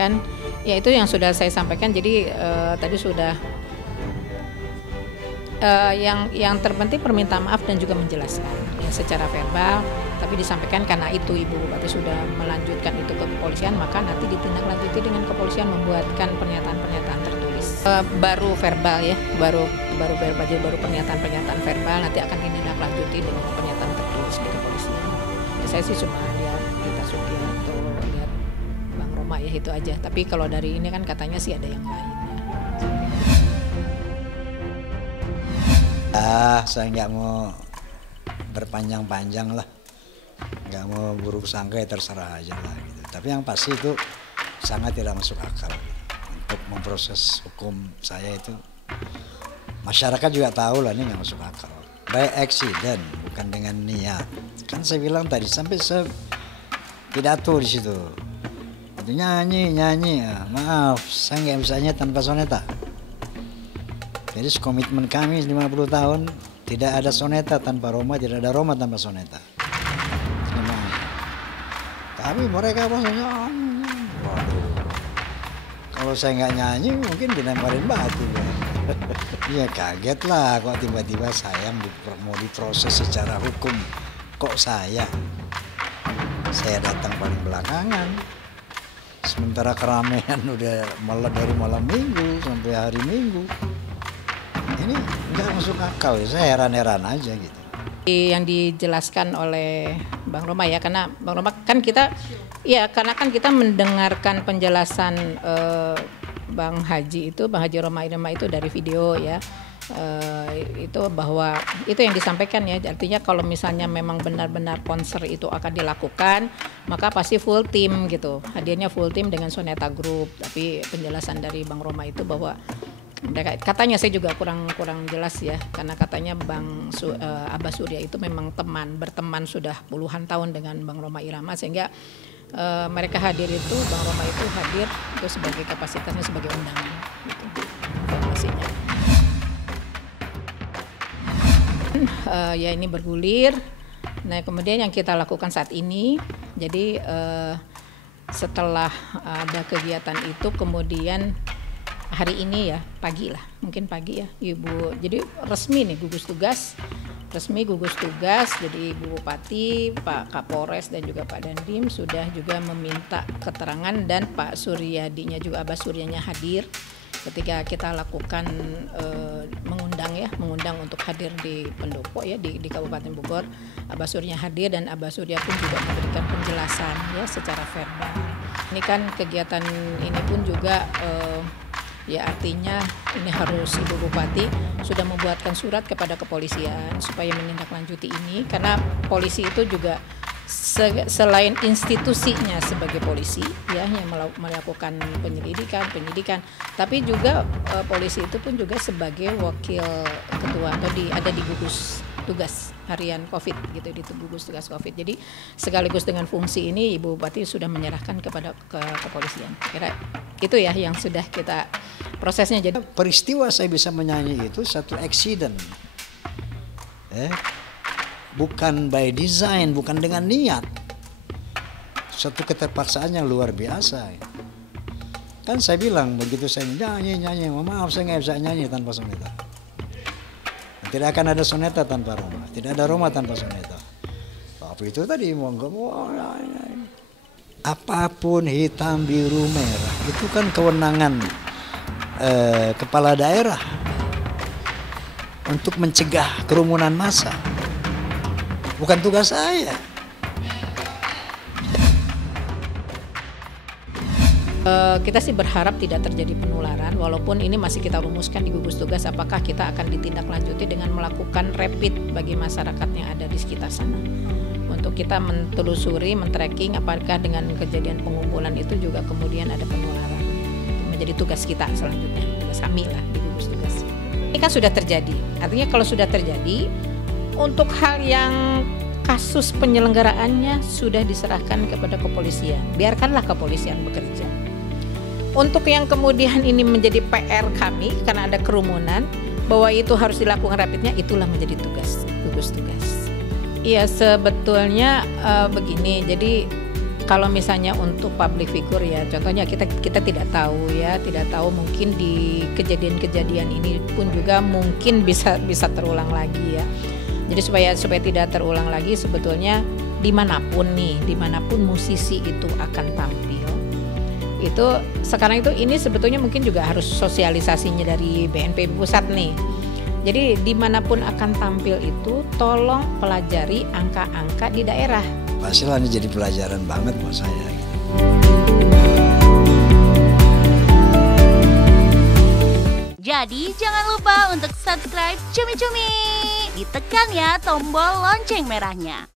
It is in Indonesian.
sampaikan, ya itu yang sudah saya sampaikan. Jadi tadi sudah yang terpenting permintaan maaf dan juga menjelaskan ya, secara verbal, tapi disampaikan karena itu Ibu Bupati sudah melanjutkan itu ke kepolisian, maka nanti ditindaklanjuti dengan kepolisian membuatkan pernyataan-pernyataan tertulis. Baru verbal ya, baru verbal, jadi baru pernyataan verbal, nanti akan ditindaklanjuti dengan pernyataan tertulis di kepolisian. Ya, saya sih cuma lihat Dita Sugiarto, lihat Bang Roma ya, itu aja. Tapi kalau dari ini kan katanya sih ada yang lain. Saya nggak mau berpanjang-panjang lah, nggak mau buruk sangka, ya terserah aja lah gitu. Tapi yang pasti itu sangat tidak masuk akal untuk memproses hukum saya itu. Masyarakat juga tahu lah ini nggak masuk akal. By accident, bukan dengan niat. Kan saya bilang tadi sampai saya pidato di situ. Itu nyanyi. Ya. Maaf, saya nggak bisa nyanyi tanpa soneta. Jadi komitmen kami 50 tahun tidak ada soneta tanpa Roma, tidak ada Roma tanpa soneta. Tapi mereka maksudnya, waduh, kalau saya nggak nyanyi mungkin dilemparin batu. Ya kaget lah kok tiba-tiba saya mau diproses secara hukum. Kok saya datang paling belakangan. Sementara keramaian udah dari malam Minggu sampai hari Minggu. Ini nggak masuk akal, saya heran-heran aja gitu. Yang dijelaskan oleh Bang Roma ya, karena Bang Roma kan karena kita mendengarkan penjelasan Bang Haji Roma Irama itu dari video ya. Itu bahwa itu yang disampaikan ya, artinya kalau misalnya memang benar-benar konser itu akan dilakukan, maka pasti full tim gitu, hadirnya full tim dengan Soneta Group. Tapi penjelasan dari Bang Roma itu bahwa katanya saya juga kurang jelas ya, karena katanya Abah Surya itu memang berteman sudah puluhan tahun dengan Bang Roma Irama, sehingga mereka hadir itu, Bang Roma itu hadir itu sebagai kapasitasnya sebagai undangan gitu, informasinya. Ya ini bergulir. Nah kemudian yang kita lakukan saat ini, jadi setelah ada kegiatan itu, kemudian hari ini ya mungkin pagi ya Ibu, jadi resmi gugus tugas, jadi Ibu Bupati, Pak Kapolres dan juga Pak Dandim sudah juga meminta keterangan, dan Pak Suryadinya juga, Abah Suryanya hadir ketika kita lakukan mengundang untuk hadir di pendopo ya di Kabupaten Bogor. Abah Surya hadir dan Abah Surya pun juga memberikan penjelasan ya secara verbal. Ini kan kegiatan ini pun juga ya artinya ini harus Ibu Bupati sudah membuatkan surat kepada kepolisian supaya menindaklanjuti ini, karena polisi itu juga selain institusinya sebagai polisi ya yang melakukan penyidikan, tapi juga polisi itu pun juga sebagai wakil ketua atau ada di gugus tugas harian COVID gitu, di gugus tugas COVID. Jadi sekaligus dengan fungsi ini Ibu Bupati sudah menyerahkan kepada kepolisian. Kira itu ya yang sudah kita prosesnya. Jadi peristiwa saya bisa menyanyi itu satu accident. Bukan by design, bukan dengan niat. Satu keterpaksaan yang luar biasa. Kan saya bilang begitu saya nyanyi, maaf saya nggak bisa nyanyi tanpa soneta. Tidak akan ada soneta tanpa Roma, tidak ada Roma tanpa soneta. Tapi itu tadi apapun hitam, biru, merah itu kan kewenangan kepala daerah untuk mencegah kerumunan massa. Bukan tugas saya. Kita sih berharap tidak terjadi penularan, walaupun ini masih kita rumuskan di gugus tugas apakah kita akan ditindaklanjuti dengan melakukan rapid bagi masyarakat yang ada di sekitar sana. Untuk kita mentelusuri, men-tracking apakah dengan kejadian pengumpulan itu juga kemudian ada penularan. Itu menjadi tugas kita selanjutnya, tugas kami lah di gugus tugas. Ini kan sudah terjadi, artinya kalau sudah terjadi, untuk hal yang kasus penyelenggaraannya sudah diserahkan kepada kepolisian. Biarkanlah kepolisian bekerja. Untuk yang kemudian ini menjadi PR kami karena ada kerumunan, bahwa itu harus dilakukan rapidnya, itulah menjadi tugas gugus tugas. Iya sebetulnya begini, jadi Kalau misalnya untuk public figure ya, contohnya kita tidak tahu ya, tidak tahu mungkin di kejadian-kejadian ini pun juga mungkin bisa terulang lagi ya. Jadi supaya tidak terulang lagi, sebetulnya dimanapun musisi itu akan tampil, itu sekarang ini sebetulnya mungkin juga harus sosialisasinya dari BNPB pusat nih. Jadi dimanapun akan tampil itu tolong pelajari angka-angka di daerah. Pastilah ini jadi pelajaran banget buat saya gitu. Jadi jangan lupa untuk subscribe Cumi Cumi. Ditekan ya tombol lonceng merahnya.